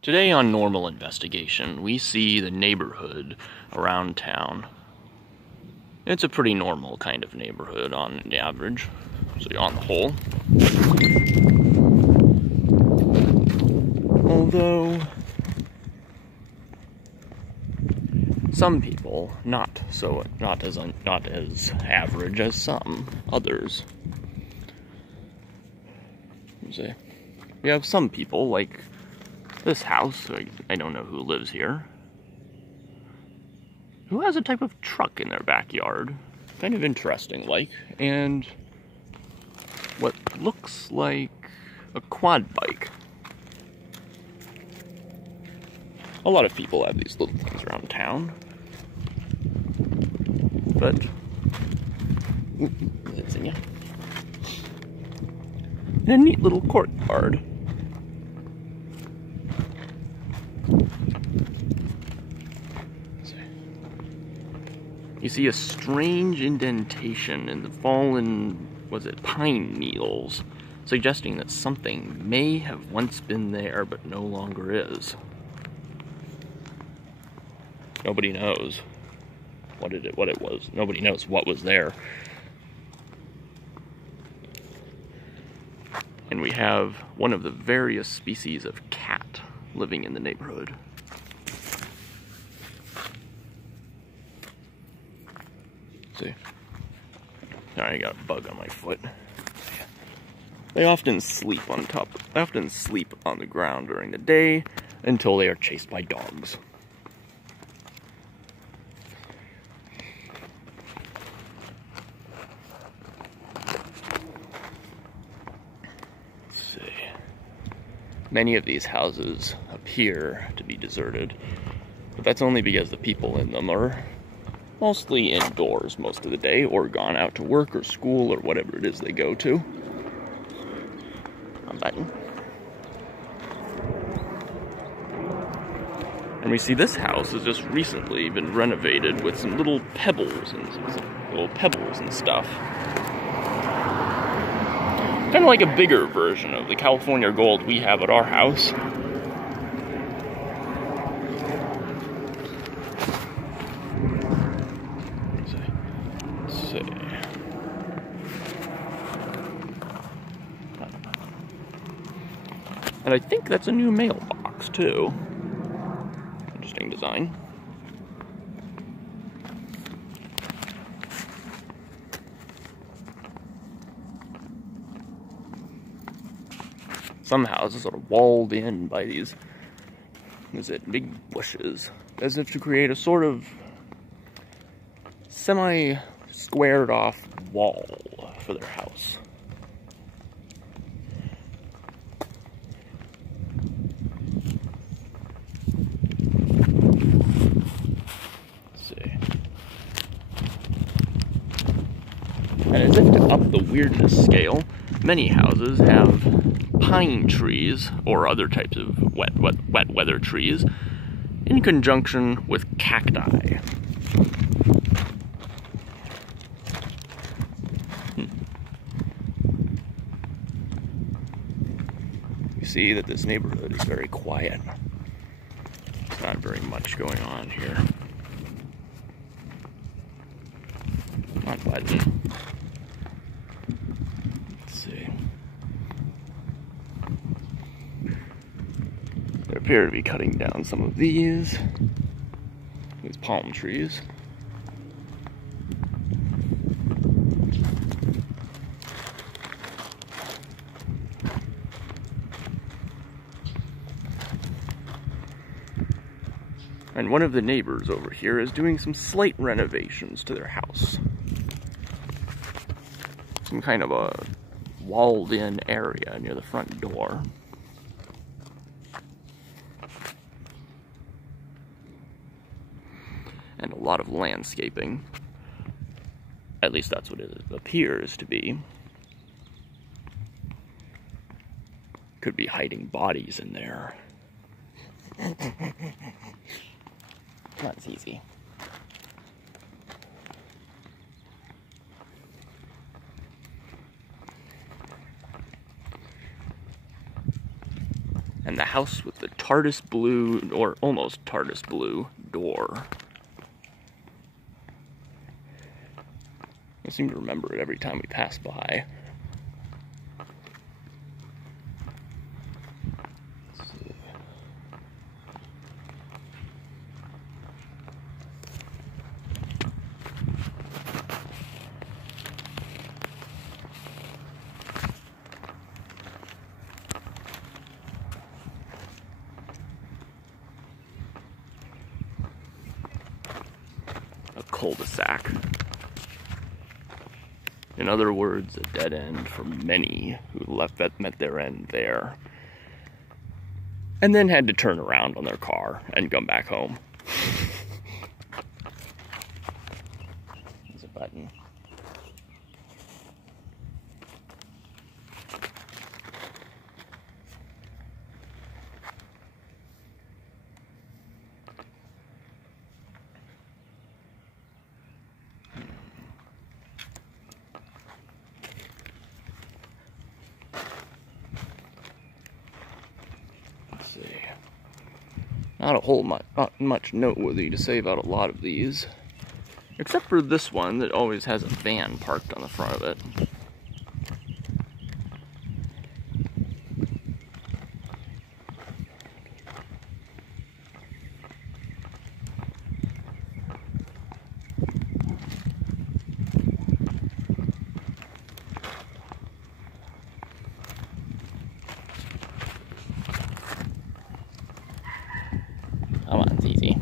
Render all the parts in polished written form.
Today on Normal Investigation, we see the neighborhood around town. It's a pretty normal kind of neighborhood on the average, so on the whole. Although, some people, not as average as some others. We have some people, like this house, I don't know who lives here, who has a type of truck in their backyard, kind of interesting like, and what looks like a quad bike. A lot of people have these little things around town, but in a neat little courtyard. You see a strange indentation in the fallen, pine needles, suggesting that something may have once been there but no longer is. Nobody knows what it was. Nobody knows what was there. And we have one of the various species of cat living in the neighborhood. See? Now I got a bug on my foot. They often sleep on the ground during the day until they are chased by dogs. Let's see. Many of these houses appear to be deserted, but that's only because the people in them are mostly indoors most of the day, or gone out to work or school or whatever it is they go to. Wrong button. And we see this house has just recently been renovated with some little pebbles and stuff. Kind of like a bigger version of the California gold we have at our house. And I think that's a new mailbox, too. Interesting design. Some houses are walled in by these, big bushes, as if to create a sort of semi-squared off wall for their house. And as if to up the weirdness scale, many houses have pine trees, or other types of wet weather trees, in conjunction with cacti. You see that this neighborhood is very quiet. There's not very much going on here. Not button. They appear to be cutting down some of these palm trees. And one of the neighbors over here is doing some slight renovations to their house. Some kind of a walled-in area near the front door. And a lot of landscaping. At least that's what it appears to be. Could be hiding bodies in there. Not as easy. And the house house with the TARDIS blue, or almost TARDIS blue, door. I seem to remember it every time we pass by. Let's see. A cul-de-sac. In other words, a dead end for many who met their end there. And then had to turn around on their car and come back home. There's a button. Not much noteworthy to say about a lot of these, except for this one that always has a van parked on the front of it. Come on, it's easy.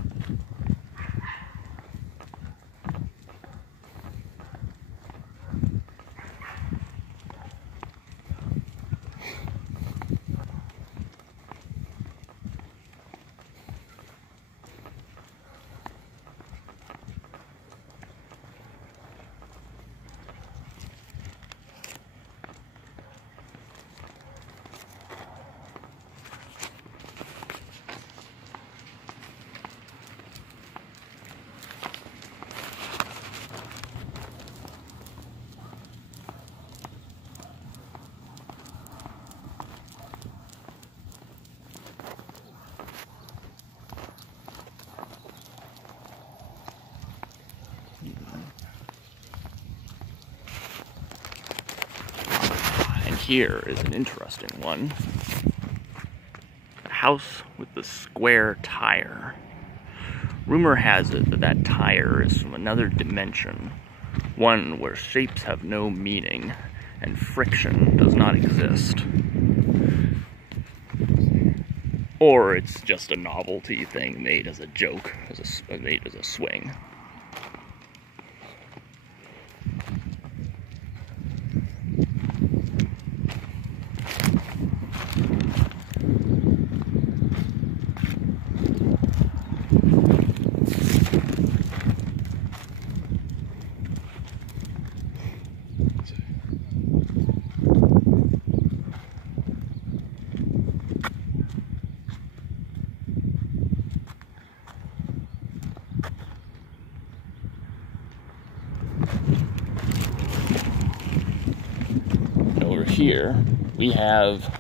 Here is an interesting one. A house with the square tire. Rumor has it that that tire is from another dimension, one where shapes have no meaning and friction does not exist. Or it's just a novelty thing made as a joke, made as a swing. Here we have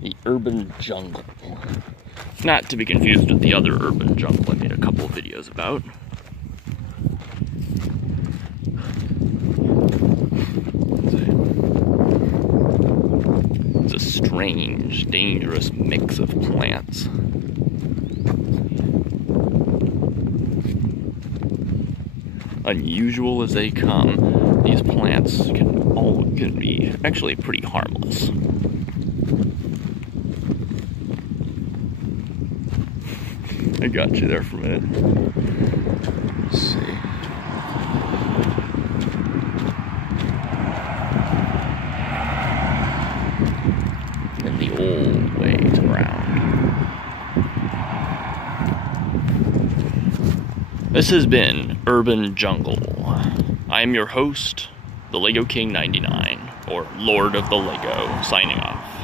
the urban jungle. Not to be confused with the other urban jungle I made a couple of videos about. It's a strange, dangerous mix of plants. Unusual as they come, these plants can be actually pretty harmless. I got you there for a minute. Let's see. And the old way to round. This has been Urban Jungle. I am your host, the Lego King 99, or Lord of the Lego, signing off.